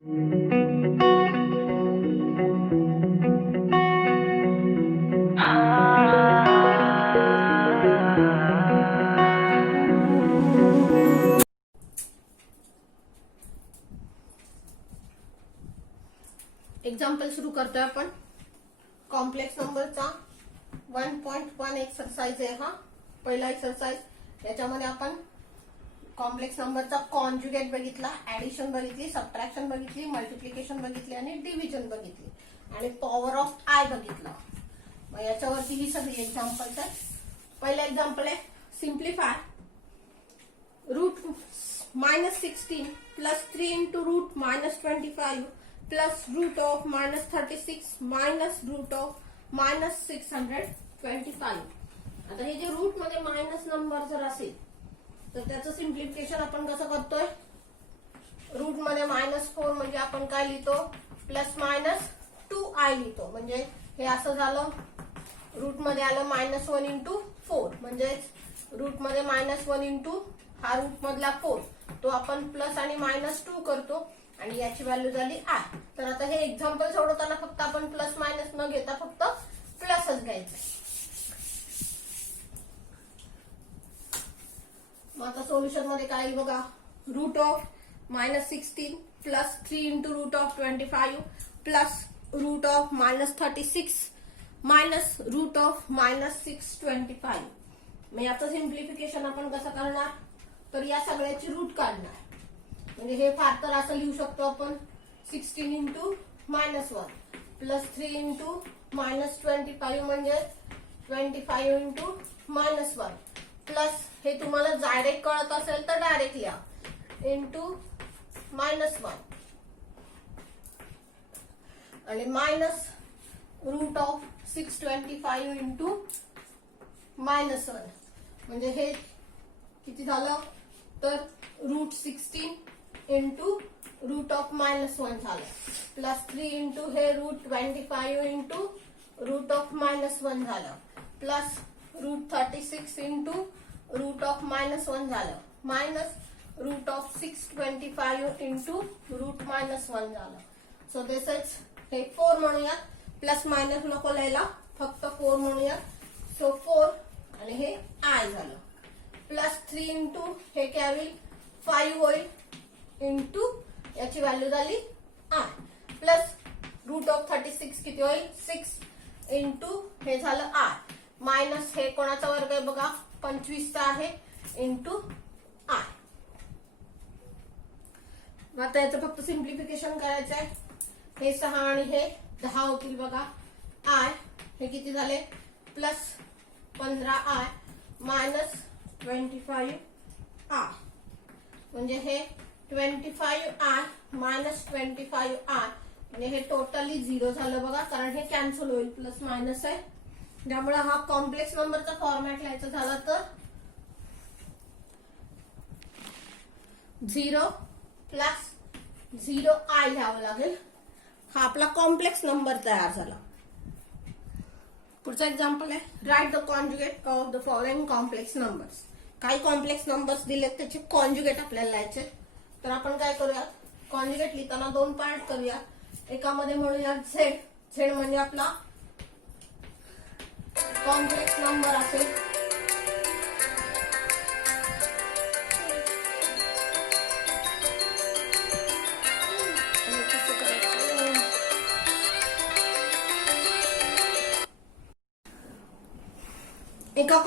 Example सुरू करतोय आपण. कॉम्प्लेक्स नंबरचा 1.1 एक्सरसाइज आहे हा. पहिला एक्सरसाइज. याच्यामध्ये आपण कॉम्प्लेक्स नंबरचा कॉन्जुगेट बघितला, ऍडिशन बघितली, सबट्रॅक्शन बघितली, मल्टिप्लिकेशन बघितली आणि डिव्हिजन बघितली आणि पॉवर ऑफ आय बघितला. मग याच्यावरती ही सगळी एक्झाम्पल्स आहेत. पहिला एक्झाम्पल आहे simplify root -16 plus 3 into root -25 plus root of -36 minus root of -625. आता हे जे रूट मध्ये मायनस नंबर जर असेल तर त्याचं सिम्प्लिफिकेशन आपण कसं करतोय. रूट मध्ये -4 म्हणजे आपण काय लिहितो, +-2i लिहितो. म्हणजे हे असं झालं. रूट मध्ये आलं -1 इंटू 4 म्हणजे रूट मध्ये -1 इंटू हा रूट मधला 4 तो आपण प्लस आणि -2 करतो आणि याची व्हॅल्यू झाली आय. तर आता हे एक्झाम्पल सोडवताना फक्त आपण प्लस मायनस न घेता फक्त प्लसच घ्यायचं. मग आता सोल्युशन मध्ये काय येईल बघा. Root of -16 plus 3 into root of 25 plus root of -36 minus root of -625. मग याचं सिम्प्लिफिकेशन आपण कसं करणार, तर या सगळ्याची रूट काढणार. म्हणजे हे फार तर असं लिहू शकतो आपण 16 इंटू -1 प्लस 3 इंटू -25 म्हणजे 25 इंटू -1 प्लस हे तुम्हाला डायरेक्ट कळत असेल तर डायरेक्ट लिहा इंटू -1 आणि मायनस रूट ऑफ 625 इंटू -1 म्हणजे हे किती झालं तर रूट 16 इंटू रूट ऑफ -1 झालं प्लस 3 इंटू हे रूट 25 इंटू रूट ऑफ -1 झालं plus root 36 into root of -1 झालं minus root of 625 into root -1 झालं. सो दिस इज हे 4 म्हणूयात. प्लस मायनस नको लिहायला, फक्त 4 म्हणूयात. सो 4 आणि हे आय झालं प्लस 3 इंटू हे काय होईल 5 होईल इंटू याची व्हॅल्यू झाली आय प्लस रूट ऑफ 36 किती होईल 6 इंटू हे झालं आय मायनस हे कोणाचा वर्ग आहे बघा 25 चा आहे इंटू आय. आता याचं फक्त सिम्प्लिफिकेशन करायचं आहे. हे 6 आणि हे 10 होतील बघा. आय हे किती झाले प्लस 15i मायनस 25i म्हणजे हे 25i मायनस 25i म्हणजे हे टोटली 0 झालं बघा, कारण हे कॅन्सल होईल प्लस मायनस आहे. त्यामुळे हा कॉम्प्लेक्स नंबरचा फॉर्मॅट लिहायचा झाला तर 0 प्लस 0i लिहावं लागेल. हा आपला कॉम्प्लेक्स नंबर तयार झाला. पुढचा एक्झाम्पल आहे write the conjugate of the following complex numbers. काही कॉम्प्लेक्स नंबर्स दिलेत त्याचे कॉन्जुगेट आपल्याला लिहायचे. तर आपण काय करूया, कॉन्जुगेट लिहिताना 2 पार्ट करूया. एकामध्ये म्हणूया झेड. झेड म्हणजे आपला कॉम्प्लेक्स नंबर असेल. एका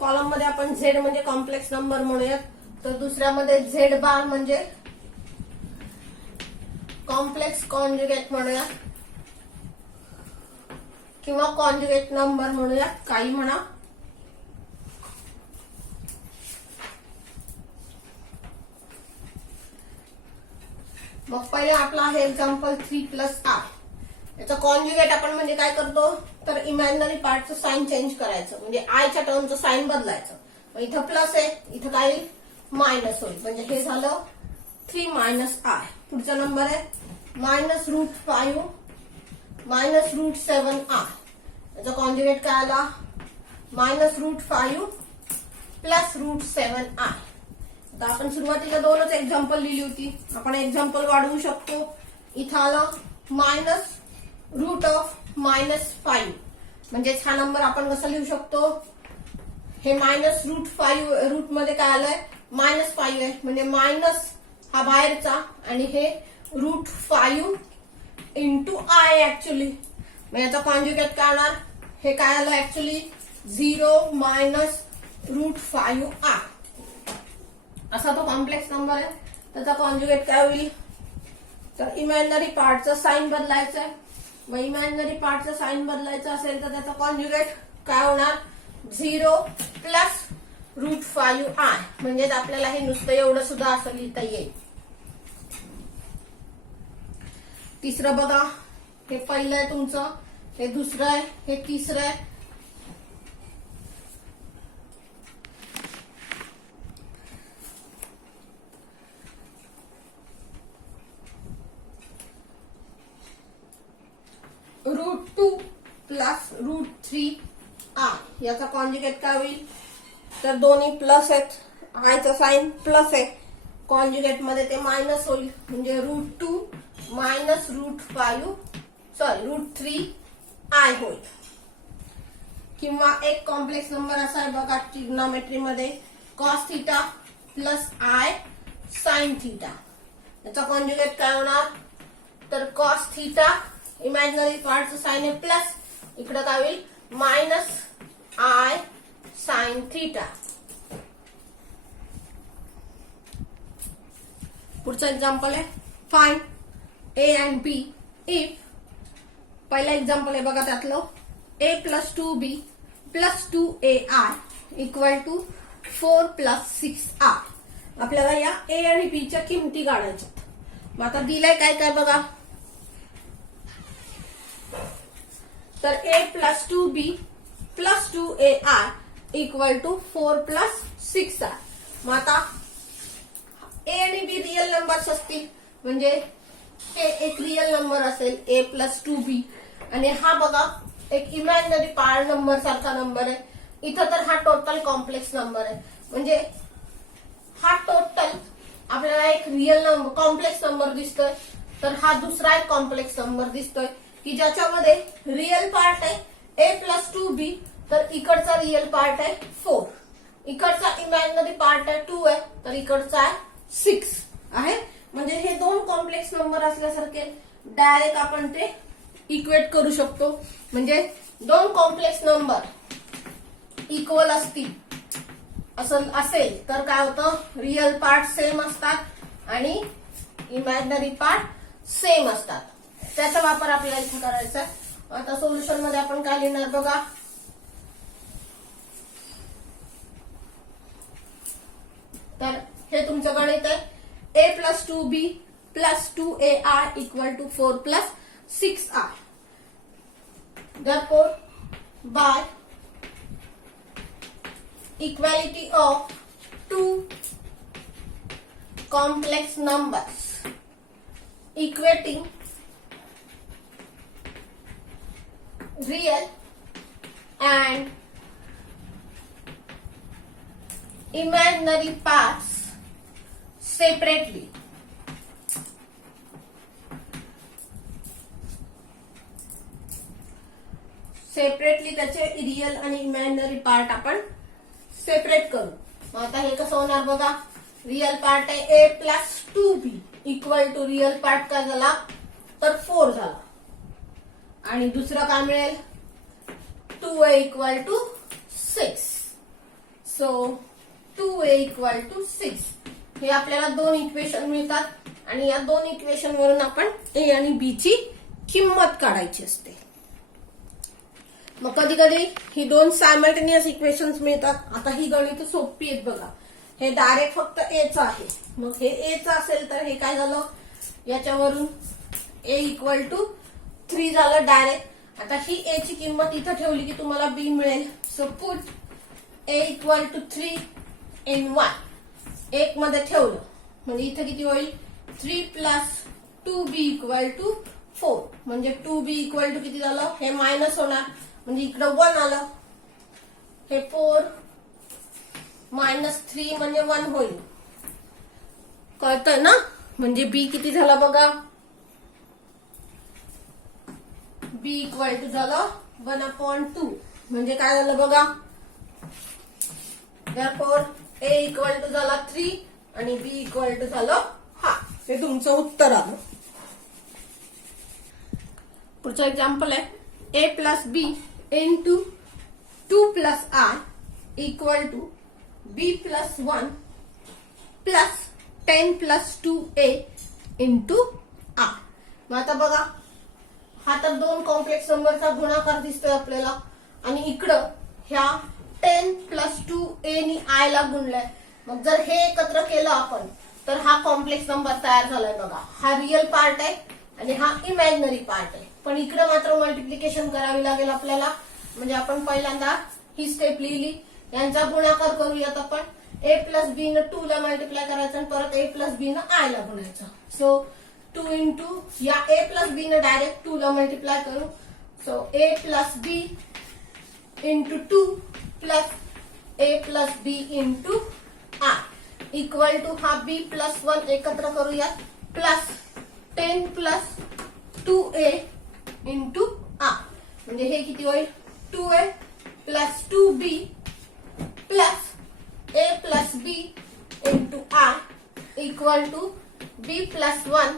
कॉलम मध्ये आपण झेड म्हणजे कॉम्प्लेक्स नंबर म्हणूयात, तर दुसऱ्यामध्ये झेड बार म्हणजे कॉम्प्लेक्स कॉन्जुगेट म्हणूयात किंवा कॉन्जुगेट नंबर म्हणूयात, काही म्हणा. मग पहिले आपला आहे एक्झाम्पल 3 प्लस आय. याचा कॉन्जुगेट आपण म्हणजे काय करतो, तर इमॅजिनरी पार्टचं साइन चेंज करायचं, म्हणजे आयच्या टर्मचं साइन बदलायचं. मग इथं प्लस आहे, इथं काय मायनस होईल, म्हणजे हे झालं 3 मायनस आय. पुढचा नंबर आहे minus root 5 minus root 7 i. याचा कॉन्जुगेट काय आला minus root 5 plus root 7 i. तर आपण सुरुवातीला दोनच एक्झाम्पल लिहिली होती, आपण एक्झाम्पल वाढवू शकतो. इथं आलं -√−5 म्हणजेच हा नंबर आपण कसा लिहू शकतो, हे -√5 रूट मध्ये काय आलंय -5 आहे, म्हणजे मायनस हा बाहेरचा आणि हे √5 इंटू आय ऍक्च्युली. मग याचा कॉन्जुगेट काय होणार, हे काय आलं ऍक्च्युली 0 - √5i असा तो कॉम्प्लेक्स नंबर आहे. त्याचा कॉन्जुगेट काय होईल, तर इमॅजिनरी पार्टचा साइन बदलायचं आहे. मग इमॅजिनरी पार्टचा साइन बदलायचं असेल तर त्याचा कॉन्जुगेट काय होणार 0 + √5i. म्हणजे आपल्याला हे नुसतं एवढं सुद्धा असं लिहिता येईल. तिसरं बघा, हे पहिलं आहे तुमचं, हे दुसरं आहे, हे तिसरं आहे. √2 + √3i याचा कॉन्जुगेट काय होईल, तर दोन्ही प्लस आहेत, आयचा साइन प्लस आहे, कॉन्जुगेट मध्ये ते मायनस होईल, म्हणजे √2 - √3i होईल. किंवा एक कॉम्प्लेक्स नंबर असा आहे बघा ट्रिग्नोमेट्री मध्ये, cos θ + i sin θ. याचा कॉन्जुगेट काय होणार, तर cos θ इमॅजिनरी पार्टचं साइन आहे प्लस, इकडे काय होईल -i sin θ. पुढचं एक्झाम्पल आहे find a and b if. पहिला एक्झाम्पल आहे बघा त्यातलं, a + 2b + 2ai = 4 + 6i. आपल्याला या a आणि b च्या किमती काढायच्यात. मग आता दिलंय काय काय बघा, तर a + 2b + 2ai = 4 + 6i. मग आता a आणि b रियल नंबर्स असतील, म्हणजे हे एक रियल नंबर असेल a + 2b, आणि हा बघा एक इमॅजिनरी पार्ट नंबर सारखा नंबर आहे. इथं तर हा टोटल कॉम्प्लेक्स नंबर आहे, म्हणजे हा टोटल आपल्याला एक रियल नंबर कॉम्प्लेक्स नंबर दिसतोय, तर हा दुसरा एक कॉम्प्लेक्स नंबर दिसतोय की ज्याच्यामध्ये रियल पार्ट आहे a + 2b, तर इकडचा रियल पार्ट आहे 4, इकडचा इमॅजिनरी पार्ट आहे 2 आहे, तर इकडचा आहे 6 आहे. म्हणजे हे दोन कॉम्प्लेक्स नंबर असल्यासारखे डायरेक्ट आपण ते इक्वेट करू शकतो. म्हणजे दोन कॉम्प्लेक्स नंबर इक्वल असतील असं असेल तर काय होतं, रियल पार्ट सेम असतात आणि इमॅजिनरी पार्ट सेम असतात. त्याचा वापर आपल्याला इथे करायचा आहे. आता सोल्युशन मध्ये आपण काय लिहिणार बघा, तर हे तुमचं गणित आहे a + 2b + 2ai = 4 + 6i. Therefore, by equality of two complex numbers equating real and imaginary parts separately, त्याचे रियल आणि इमॅजिनरी पार्ट आपण सेपरेट करू. मग आता हे कसं होणार बघा, रियल पार्ट आहे a + 2b = रियल पार्ट काय झाला, तर 4 झाला, आणि दुसरं काय मिळेल 2a = 6. So 2a = 6. हे आपल्याला दोन इक्वेशन मिळतात आणि या दोन इक्वेशन वरून आपण a आणि b ची किंमत काढायची असते. मग कधी कधी ही दोन सायमल्टेनियस इक्वेशन्स मिळतात. आता ही गणित सोपी आहेत बघा, हे डायरेक्ट फक्त a चं आहे. मग हे a चं असेल तर हे काय झालं, याच्यावरून a = 3 झालं डायरेक्ट. आता ही a ची किंमत इथं ठेवली की तुम्हाला b मिळेल. So put a = 3 in 1. 1 मध्ये ठेवलं म्हणजे इथं किती होईल, 3 + 2b = 4. म्हणजे 2b = किती झालं, हे मायनस होणार म्हणजे इकडं 1 आलं, हे 4 - 3 म्हणजे 1 होईल. कळतंय ना? म्हणजे बी किती झाला बघा, बी इक्वल टू झालं 1/2. म्हणजे काय झालं बघा, therefore a इक्वल टू झाला 3 आणि b इक्वल टू झालं हा. ते तुमचं उत्तर आलं. पुढचं एक्झाम्पल आहे a plus b into 2 plus i equal to b plus 1 plus 10 plus 2a into r. मग आता बघा, हा तर दोन कॉम्प्लेक्स नंबरचा गुणाकार दिसतोय आपल्याला आणि इकडं ह्या 10 प्लस 2a नी आय ला गुणलंय. मग जर हे एकत्र केलं आपण तर हा कॉम्प्लेक्स नंबर तयार झालाय बघा. हा रिअल पार्ट आहे आणि हा इमॅजिनरी पार्ट आहे. पण इकडे मात्र मल्टिप्लिकेशन करावी लागेल आपल्याला. म्हणजे आपण पहिल्यांदा ही स्टेप लिहिली, यांचा गुणाकार करूयात आपण. a प्लस बी न 2 ला मल्टिप्लाय करायचं आणि परत a प्लस बी न आय ला गुणायचं. सो 2 इंटू या a प्लस बी न डायरेक्ट 2 ला मल्टिप्लाय करू. So a plus b into 2 plus a plus b into r equal to हा b प्लस 1 एकत्र करूयात plus 10 plus 2a into R. म्हणजे हे किती होईल, 2a plus 2b plus a plus b into r equal to b plus 1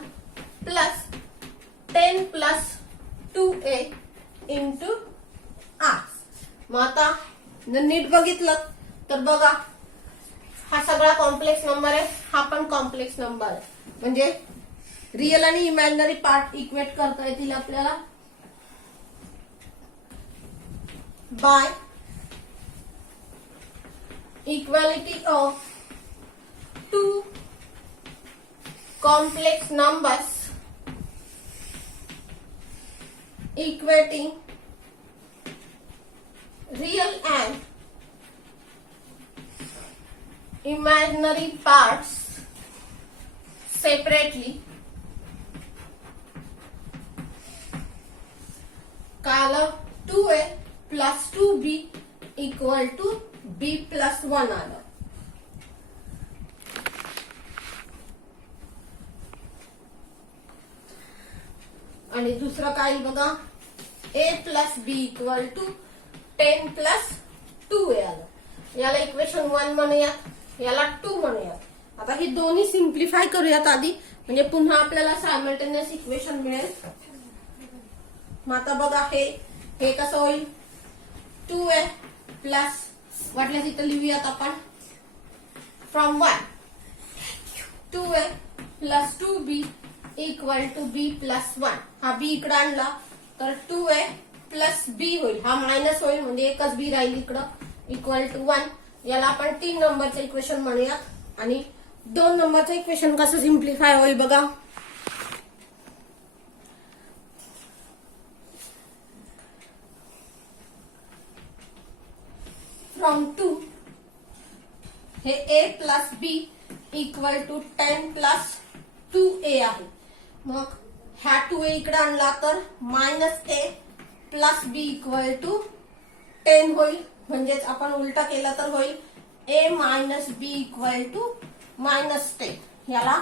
plus 10 plus 2a into r. मग आता जर नीट बघितलं तर बघा, हा सगळा कॉम्प्लेक्स नंबर आहे, हा पण कॉम्प्लेक्स नंबर आहे. म्हणजे रिअल आणि इमॅजिनरी पार्ट इक्वेट करता येतील आपल्याला by equality of two complex numbers equating real and imaginary parts separately. Color 2a plus 2b equal to b plus 1 आलं. आणि दुसरं काय बघा, a plus b equal to 10 plus 2a आलं. याला इक्वेशन 1 म्हणूयात, याला 2 म्हणूयात. आता ही दोन्ही सिम्प्लिफाय करूयात आधी, म्हणजे पुन्हा आपल्याला सायमल्टेनियस इक्वेशन मिळेल. मग आता बघा, हे कसं होईल, 2a प्लस वाटल्यास इथं लिहूयात आपण from 1 2a plus 2b equal to b plus 1. हा b इकडे आणला तर 2a प्लस b होईल, हा मायनस होईल म्हणजे एकच b राहील इकडं इक्वल टू 1. याला आपण 3 नंबरचं इक्वेशन म्हणूया. आणि 2 नंबरचं इक्वेशन कसं सिम्प्लिफाय होईल बघा, फ्रॉम 2 हे a plus b equal to 10 plus 2a आहे. मग ह्या 2a इकडे आणला तर minus a plus b equal to 10 होईल. म्हणजेच आपण उलटा केला तर होईल a minus b equal to minus 10. याला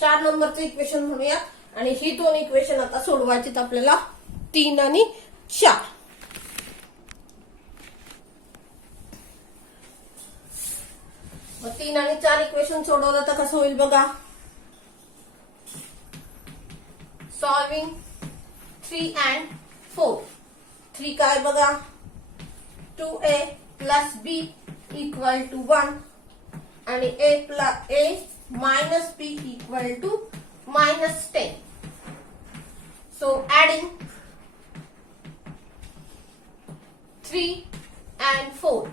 4 नंबरचं इक्वेशन म्हणूया. आणि ही दोन इक्वेशन आता सोडवायची आपल्याला, 3 आणि 4. मग 3 आणि 4 इक्वेशन सोडवलं तर कसं होईल बघा, सॉल्विंग 3 and 4. 3 काय बघा, 2a plus b equal to 1 आणि a minus b equal to minus 10. So adding 3 and 4.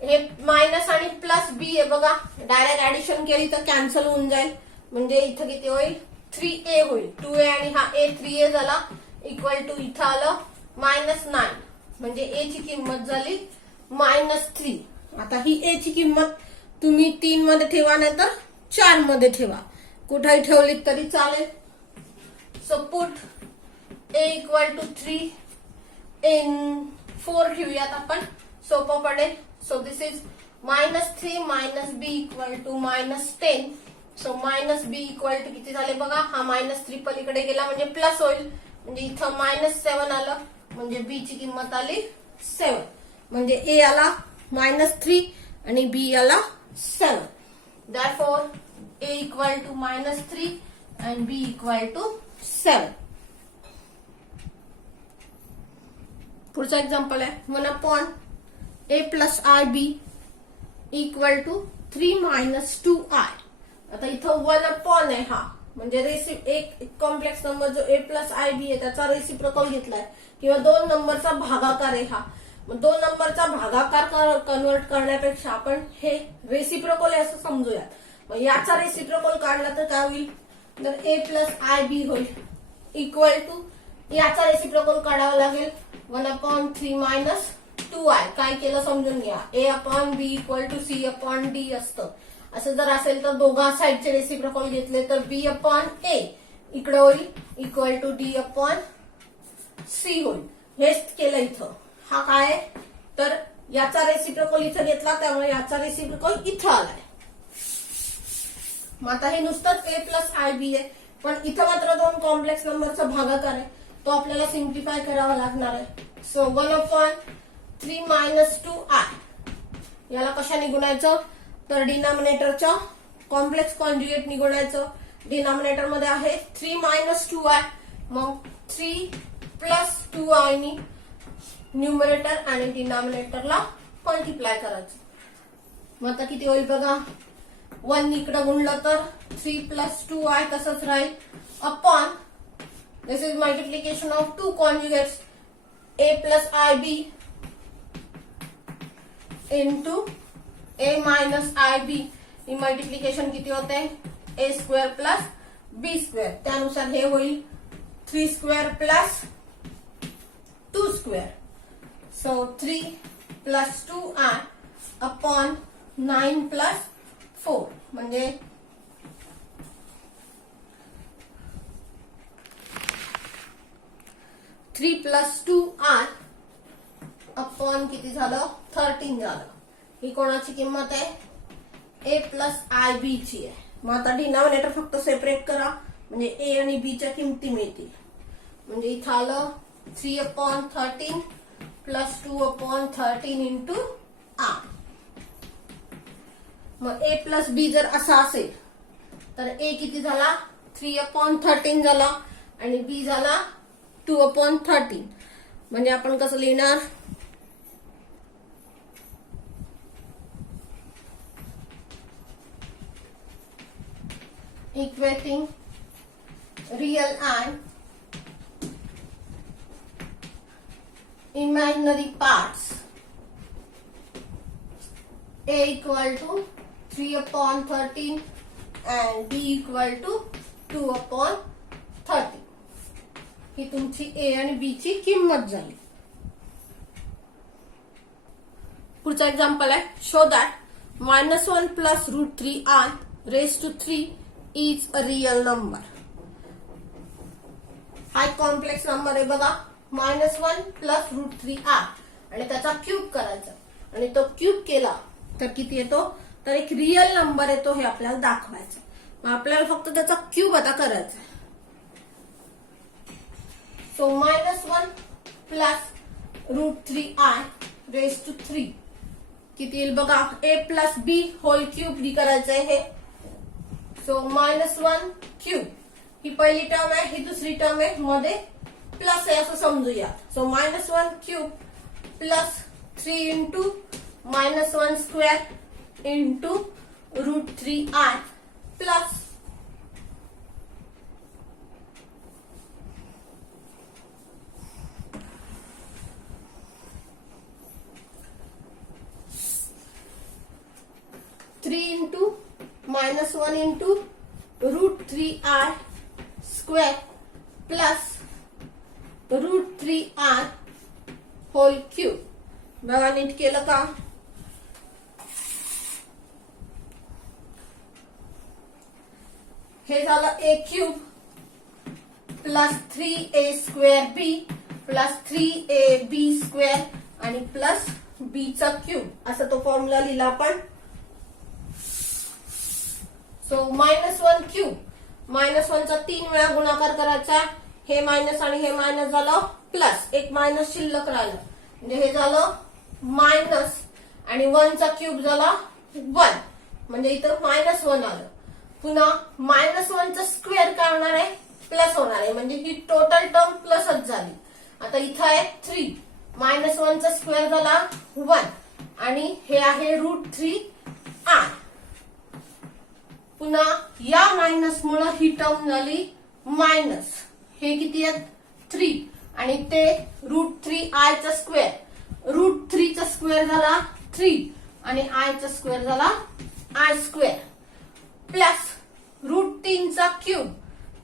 हे मायनस आणि प्लस बी आहे बघा, डायरेक्ट ऍडिशन केली तर कॅन्सल होऊन जाईल. म्हणजे इथं किती होईल, 3a होईल. 2a आणि हा a 3a झाला इक्वल टू इथं आलं मायनस 9. म्हणजे a ची किंमत झाली मायनस 3. आता ही a ची किंमत तुम्ही 3 मध्ये ठेवा नाही तर 4 मध्ये ठेवा, कुठेही ठेवली तरी चालेल. So put a equal to 3 in 4 ठेवूयात आपण, सोपं पडेल. So this is minus 3 minus b equal to minus 10 so minus b equal to किती झाले बघा, हा -3 पलीकडे गेला म्हणजे प्लस होईल, म्हणजे इथं -7 आलं, म्हणजे बी ची किंमत आली 7. म्हणजे ए आला -3 आणि बी आला 7. Therefore a equal to -3 and b equal to 7. पुढचा एक्झाम्पल आहे 1/a plus ib equal to 3 - 2i. आता इथं 1 आहे, हा म्हणजे एक कॉम्प्लेक्स नंबर जो a plus ib आहे त्याचा रेसिप्रोकल घेतलाय किंवा दोन नंबरचा भागाकार आहे हा. मग दोन नंबरचा भागाकार कन्वर्ट करण्यापेक्षा आपण हे रेसिप्रोकल आहे असं समजूयात. मग याचा रेसिप्रोकल काढला तर काय होईल, तर a plus ib होईल इक्वल टू याचा रेसिप्रोकल काढावा लागेल 1/3 - 2i. काय केलं समजून घ्या, a/b इक्वल टू c/d असतं. असं जर असेल तर दोघा साईडचे रेसिप्रोकल घेतले तर b/a इकडे होईल इक्वल टू d/c होईल. हेच केलं इथं. हा काय तर याचा रेसिप्रोकल इथं घेतला त्यामुळे याचा रेसिप्रोकल इथं आलाय. मग आता हे नुसतंच a plus ib आहे, पण इथं मात्र दोन कॉम्प्लेक्स नंबरचा भागाकार आहे, तो आपल्याला सिम्प्लिफाय करावा लागणार आहे. सो 1/3 - 2i याला कशाने गुणायचं, तर डिनॉमिनेटरच्या कॉम्प्लेक्स कॉन्जुगेट गुणायचं. डिनॉमिनेटर मध्ये आहे 3 - 2i, मग 3 + 2i नी न्यूमरेटर आणि डिनॉमिनेटरला मल्टिप्लाय करायचं. मग आता किती होईल बघा, 1 इकडे गुणलं तर 3 + 2i तसंच राहील upon this is multiplication of two conjugates a plus ib into a minus ib. ही मल्टिप्लिकेशन किती होते, a² + b². त्यानुसार हे होईल 3² + 2². सो 3 + 2i अपॉन 9 + 4 म्हणजे 3 + 2i अपॉन किती झालं 13 झालं. ही कोणाची किंमत आहे, a plus ib ची आहे. मग आता डिनॉमिनेटर फक्त सेपरेट करा म्हणजे a आणि b च्या किमती मिळतील. म्हणजे इथं आलं 3/13 + 2/13 इंटू r. मग a plus b जर असा असेल तर a किती झाला 3/13 झाला आणि b झाला 2/13. म्हणजे आपण कसं लिहिणार, equating real and imaginary parts. a equal to 3/13 and b equal to 2/13. ही तुमची a आणि b ची किंमत झाली. पुढचा एक्झाम्पल आहे, show that -1 + √3i raised to 3 is a real number. हा कॉम्प्लेक्स नंबर आहे बघा, -1 + √3i आणि त्याचा क्यूब करायचा आणि तो क्यूब केला तर किती येतो, तर एक रियल नंबर येतो हे आपल्याला दाखवायचं. मग आपल्याला फक्त त्याचा क्यूब आता करायचा. सो -1 + √3i raised to 3 किती येईल बघा, a plus b whole cube करायचंय हे. सो -1 क्यूब ही पहिली टर्म आहे, ही दुसरी टर्म आहे, मध्ये प्लस आहे असं समजूया. So -1 cube plus 3 into -1² into √3i plus -1 into √3i² plus √3i whole cube. बघा नीट केलं का, हे झालं a cube plus 3a² plus 3ab² आणि प्लस b चा क्यूब असा तो फॉर्म्युला लिहिला आपण. सो -1 क्यूब, -1 चा 3 वेळा गुणाकार करायचा. हे मायनस आणि हे मायनस झालं प्लस, एक मायनस शिल्लक राहिलं म्हणजे हे झालं मायनस आणि 1 चा क्यूब झाला 1 म्हणजे इथं -1 आलं. पुन्हा -1 चा स्क्वेअर काय होणार आहे, प्लस होणार आहे म्हणजे ही टोटल टर्म प्लसच झाली. आता इथं आहे 3, -1 चा स्क्वेअर झाला 1 आणि हे आहे √3i. पुन्हा या मायनस मुळे ही टर्म झाली मायनस, हे किती आहेत 3 आणि ते √3i चा स्क्वेअर, √3 चा स्क्वेअर झाला 3 आणि i चा स्क्वेअर झाला i स्क्वेअर प्लस √3 चा क्यूब,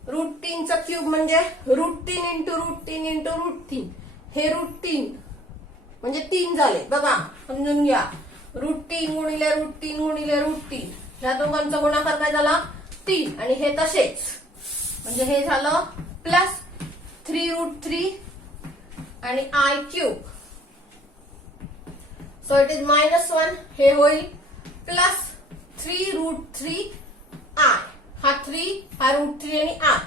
√3 चा क्यूब म्हणजे √3 इंटू √3 इंटू √3, हे √3 म्हणजे 3 झाले बघा, समजून घ्या. √3 गुणिले √3 गुणिले √3 या दोघांचा गुणाकार काय झाला 3 आणि हे तसेच म्हणजे हे झालं प्लस 3√3 आणि i cube. So it is -1, हे होईल प्लस 3√3i, हा 3 हा √3 आणि i,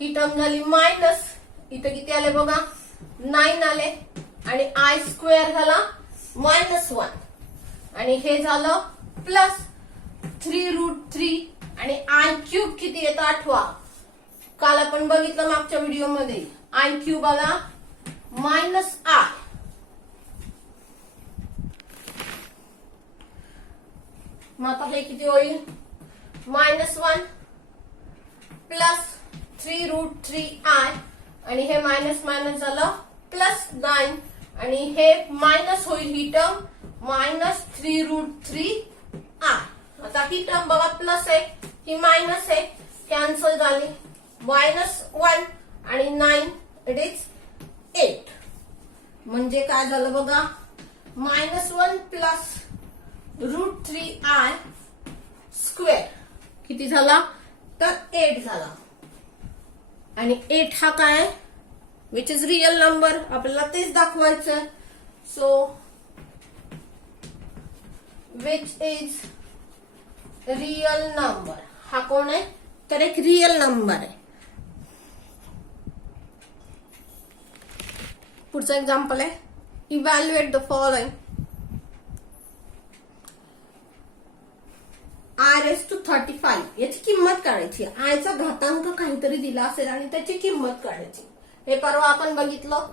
ही टर्म झाली मायनस. इथे किती आले बघा 9 आले आणि i स्क्वेअर झाला -1 आणि हे झालं प्लस 3√3 आणि i क्यूब किती येतं आठवा. काल आपण बघितलं मागच्या व्हिडिओमध्ये i क्यूब आला -i. मग आता हे किती होईल -1 प्लस 3√3i आणि हे मायनस मायनस झालं +9 आणि हे मायनस होईल ही टर्म -3√3i. आता ही टर्म बघा प्लस आहे, ही मायनस आहे, कॅन्सल झाली. -1 आणि 9 इट इज 8 म्हणजे काय झालं बघा -1 प्लस √3i स्क्वेअर किती झाला तर 8 झाला. आणि 8 हा काय विच इज रियल नंबर, आपल्याला तेच दाखवायचं. So which is real number, हा कोण आहे तर एक रियल नंबर आहे. पुढचं एक्झाम्पल आहे इव्हॅल्युएट द फॉलोइंग. i⁵ याची किंमत काढायची. आय चा घातांक काहीतरी दिला असेल आणि त्याची किंमत काढायची. हे परवा आपण बघितलं.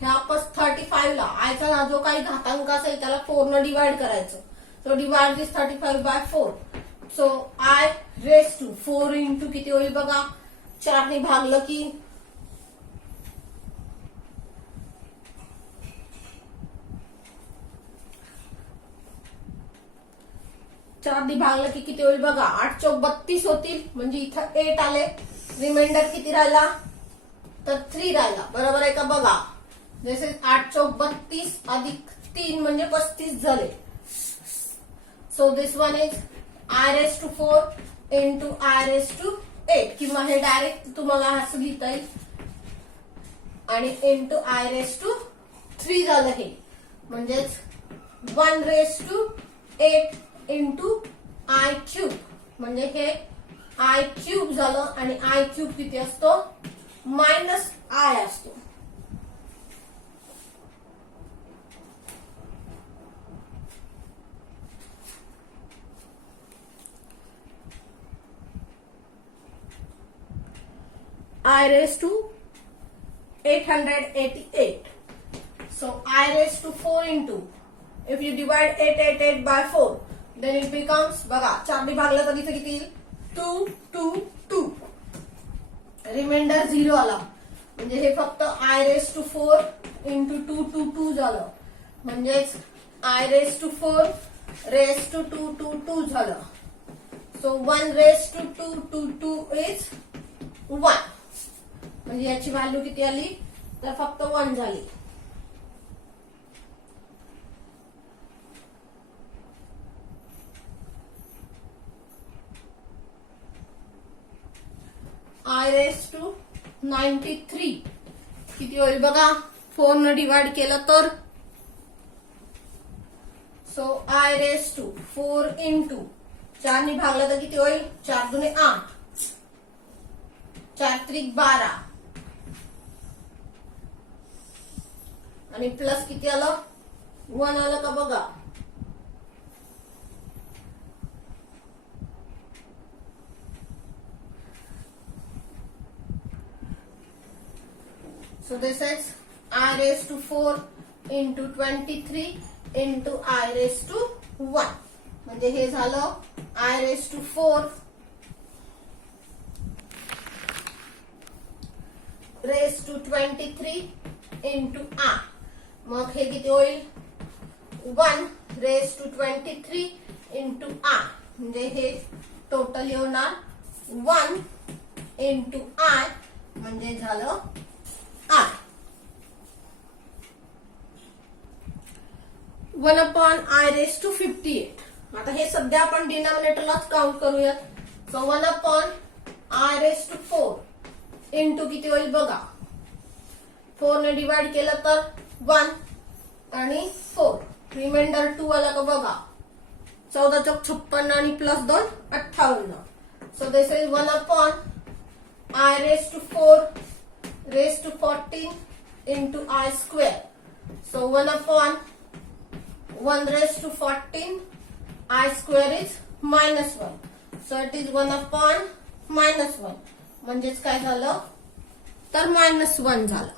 ह्या 35 ला आय चा जो काही घातांक असेल त्याला 4 ने डिवाइड करायचं. सो डिवाइड दिस 35 बाय 4. सो i⁴ इंटू किती होईल बघा 4 ने भागलं की 4 ने भागलं की किती होईल बघा 8 चौक 32 होतील म्हणजे इथं 8 आले. रिमाइंडर किती राहिला तर 3 राहिला. बरोबर आहे का बघा. जसे 8 चौक 32 अधिक 3 म्हणजे 35 झाले. So this one is i⁴ into i⁸ किंवा हे डायरेक्ट तुम्हाला असं लिहिता येईल आणि इंटू i⁵ झालं हे म्हणजेच 1⁸ इंटू i³ म्हणजे हे i³ झालं आणि i³ किती असतो -i असतो. i⁸ so i⁴ into if you divide 888 by 4 then it becomes बघा 4 ने भागलं तर इथे किती येईल 2 2 2 रिमाइंडर 0 आला म्हणजे हे फक्त i⁴ into 2 2 2 झालं म्हणजेच i⁴ raised to 2 2 2 झालं. सो 1⁻²2 इज 1 म्हणजे याची व्हॅल्यू किती आली तर फक्त 1 झाली. i⁻93 किती होईल बघा 4 ने डिवाइड केलं तर सो i⁴ इंटू 4 ने भागला तर किती होईल 4 दुने 8, 4 त्रिक 12 आणि प्लस किती आलं 1 आलं का बघा. So this is I raised to 4 into 23 into I raised to 1. म्हणजे हे झालं I raised to 4 raised to 23 into I. मग हे किती होईल 1 raised to 23 into I. म्हणजे हे टोटल होणार 1 into I म्हणजे झालं I. 1 upon I raised to 58. आता हे सध्या आपण डिनॉमिनेटरलाच काउंट करूयात. So 1 upon I raised to 4 into किती होईल बघा. 4 ने डिवाइड केलं तर 1 आणि 4 रिमाइंडर 2 आला का बघा. 14 चौक 56 आणि plus 2 58. So this is 1 upon I raised to 4 raised to 14 into I square. So 1 upon 1 raised to 14 I square is minus 1. So it is 1 upon minus 1. म्हणजेच काय झालं तर -1 झालं.